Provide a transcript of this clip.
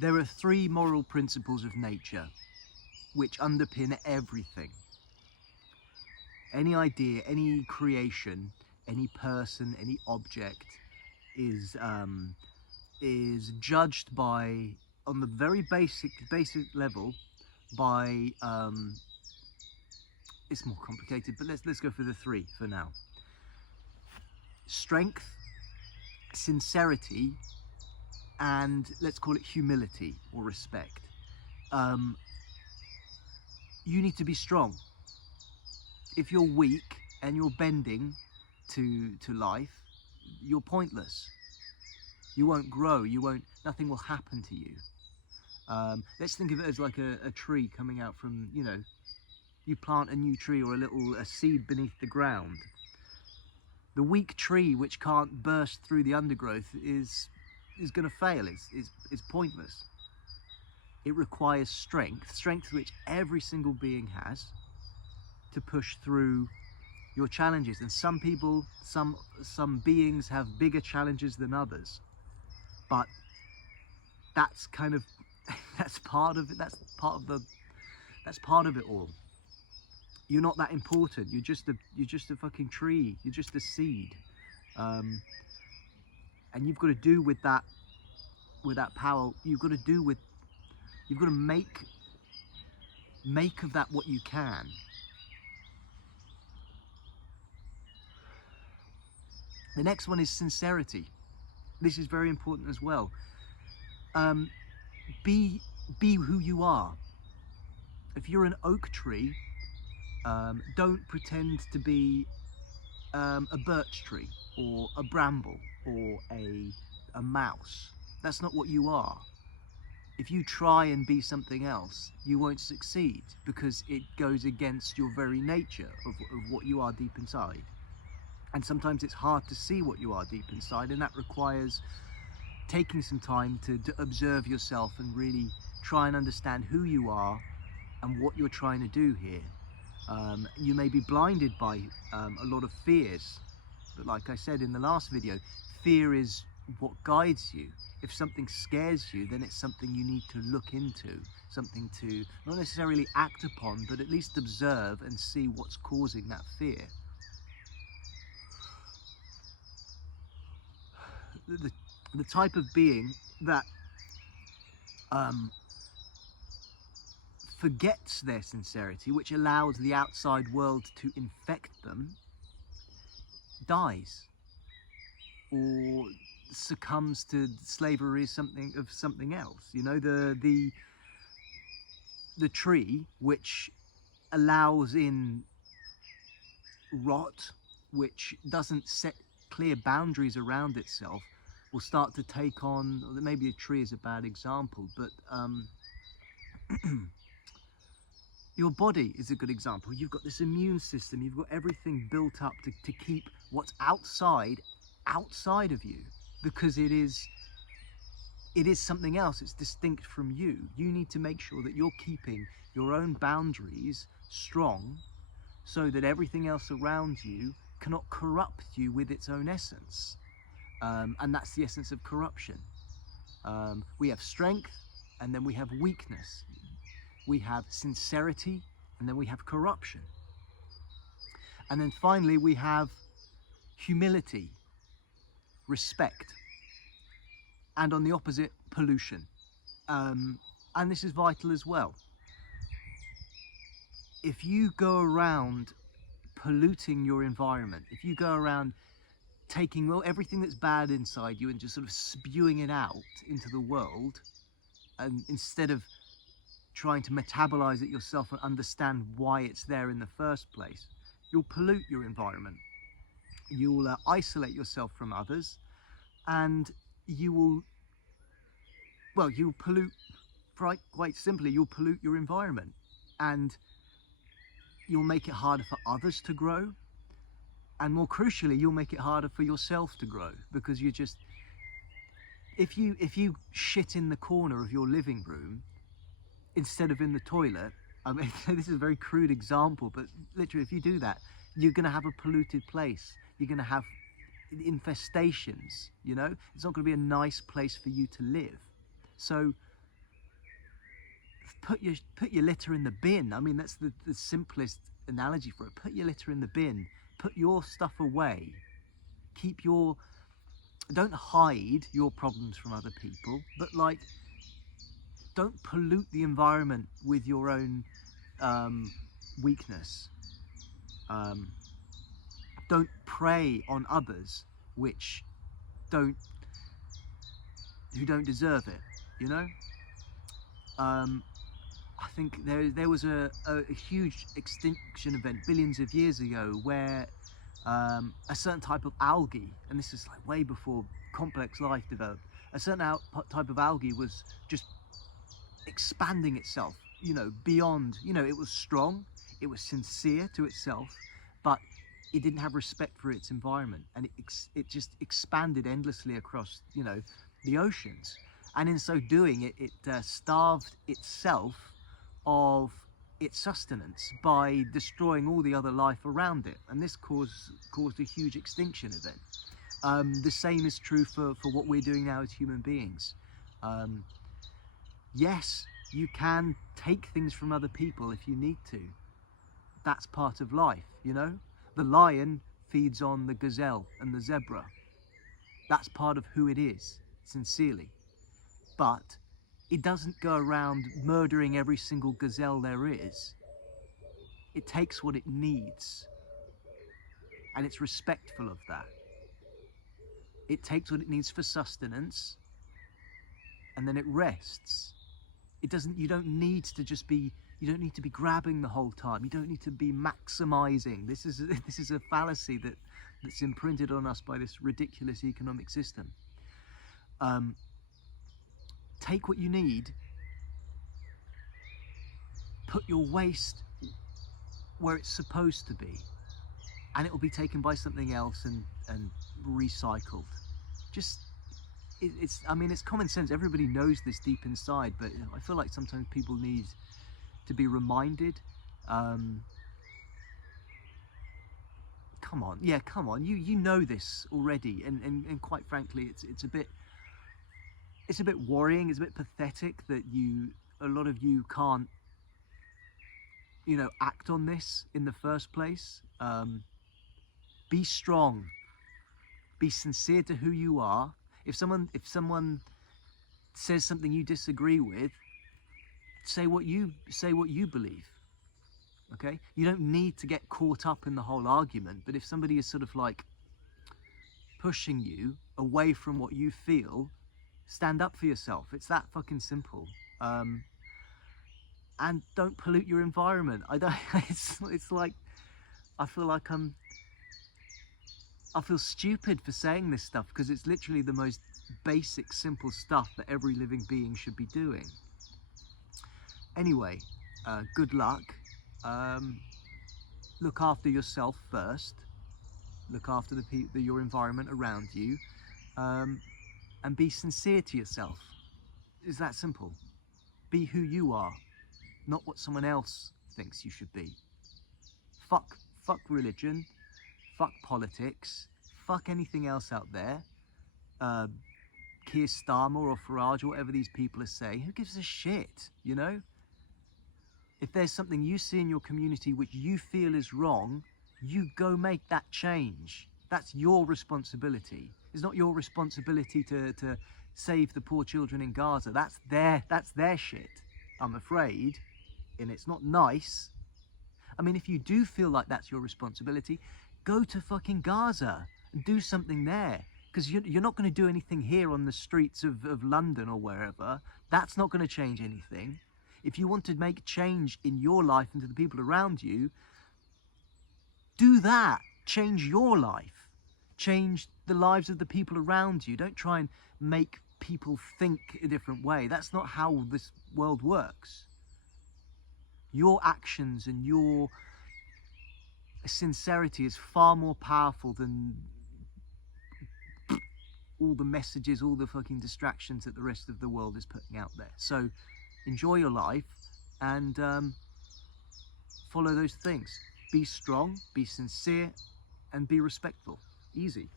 There are three moral principles of nature which underpin everything. Any idea, any creation, any person, any object is judged by, on the very basic level, by it's more complicated, but let's go for the three for now. Strength, sincerity, and let's call it humility or respect. You need to be strong. If you're weak and you're bending to life, you're pointless. You won't grow, nothing will happen to you. Let's think of it as like a tree coming out from, you plant a new tree or a seed beneath the ground. The weak tree which can't burst through the undergrowth is going to fail, it's pointless. It requires strength which every single being has, to push through your challenges. And some people, some beings have bigger challenges than others, but that's kind of that's part of it. That's part of it all. You're not that important. You're just a fucking tree. You're just a seed, and you've got to do with that power. You've got to make of that what you can. The next one is sincerity. This is very important as well. Be who you are. If you're an oak tree, don't pretend to be a birch tree or a bramble or a mouse. That's not what you are. If you try and be something else, you won't succeed, because it goes against your very nature of what you are deep inside. And sometimes it's hard to see what you are deep inside, and that requires taking some time to observe yourself and really try and understand who you are and what you're trying to do here. You may be blinded by a lot of fears, but like I said in the last video, fear is what guides you. If something scares you, then it's something you need to look into, something to not necessarily act upon, but at least observe and see what's causing that fear. The type of being that forgets their sincerity, which allows the outside world to infect them, dies or succumbs to slavery, something else. The tree which allows in rot, which doesn't set clear boundaries around itself, will start to take on, maybe a tree is a bad example, but your body is a good example. You've got this immune system, you've got everything built up to keep what's outside of you, because it is something else. It's distinct from you. You need to make sure that you're keeping your own boundaries strong, so that everything else around you cannot corrupt you with its own essence. And that's the essence of corruption. We have strength, and then we have weakness. We have sincerity, and then we have corruption. And then finally we have humility, respect, and on the opposite, pollution. And this is vital as well. If you go around polluting your environment, if you go around taking everything that's bad inside you and just sort of spewing it out into the world, and instead of trying to metabolize it yourself and understand why it's there in the first place, you'll pollute your environment. You'll isolate yourself from others, and you'll pollute, quite simply, you'll pollute your environment, and you'll make it harder for others to grow, and more crucially, you'll make it harder for yourself to grow, because you just, if you shit in the corner of your living room instead of in the toilet, I mean, this is a very crude example, but literally, if you do that, you're going to have a polluted place. You're going to have infestations, It's not going to be a nice place for you to live. So put your litter in the bin. I mean, that's the simplest analogy for it. Put your litter in the bin. Put your stuff away. Don't hide your problems from other people, but like, don't pollute the environment with your own weakness. Don't prey on others who don't deserve it, you know? I think there was a huge extinction event billions of years ago where a certain type of algae, and this is like way before complex life developed, a certain type of algae was just expanding itself, you know, beyond, you know, it was strong, it was sincere to itself, but it didn't have respect for its environment, and it just expanded endlessly across, you know, the oceans. And in so doing, it starved itself of its sustenance by destroying all the other life around it, and this caused a huge extinction event. The same is true for what we're doing now as human beings. Yes, you can take things from other people if you need to. That's part of life, you know? The lion feeds on the gazelle and the zebra. That's part of who it is, sincerely. But it doesn't go around murdering every single gazelle there is. It takes what it needs, and it's respectful of that. It takes what it needs for sustenance, and then it rests. You don't need to be grabbing the whole time. You don't need to be maximizing. This is a fallacy that's imprinted on us by this ridiculous economic system. Take what you need, put your waste where it's supposed to be, and it will be taken by something else and recycled. I mean, it's common sense. Everybody knows this deep inside, but I feel like sometimes people need to be reminded. Come on, you know this already, and quite frankly, it's a bit worrying. It's a bit pathetic that a lot of you can't, you know, act on this in the first place. Be strong. Be sincere to who you are. If someone says something you disagree with, say what you believe. Okay? You don't need to get caught up in the whole argument, but if somebody is sort of like pushing you away from what you feel, stand up for yourself. It's that fucking simple. And don't pollute your environment. It's like, I feel stupid for saying this stuff, because it's literally the most basic, simple stuff that every living being should be doing. Anyway, good luck. Look after yourself first. Look after your environment around you, and be sincere to yourself. It's that simple. Be who you are, not what someone else thinks you should be. Fuck religion. Fuck politics. Fuck anything else out there. Keir Starmer or Farage or whatever these people are saying. Who gives a shit, you know? If there's something you see in your community which you feel is wrong, you go make that change. That's your responsibility. It's not your responsibility to save the poor children in Gaza. That's their shit, I'm afraid. And it's not nice. I mean, if you do feel like that's your responsibility, go to fucking Gaza and do something there. Because you're not going to do anything here on the streets of London or wherever. That's not going to change anything. If you want to make change in your life and to the people around you, do that. Change your life. Change the lives of the people around you. Don't try and make people think a different way. That's not how this world works. Your actions and your sincerity is far more powerful than all the messages, all the fucking distractions that the rest of the world is putting out there. So enjoy your life and follow those things. Be strong, be sincere, and be respectful. Easy.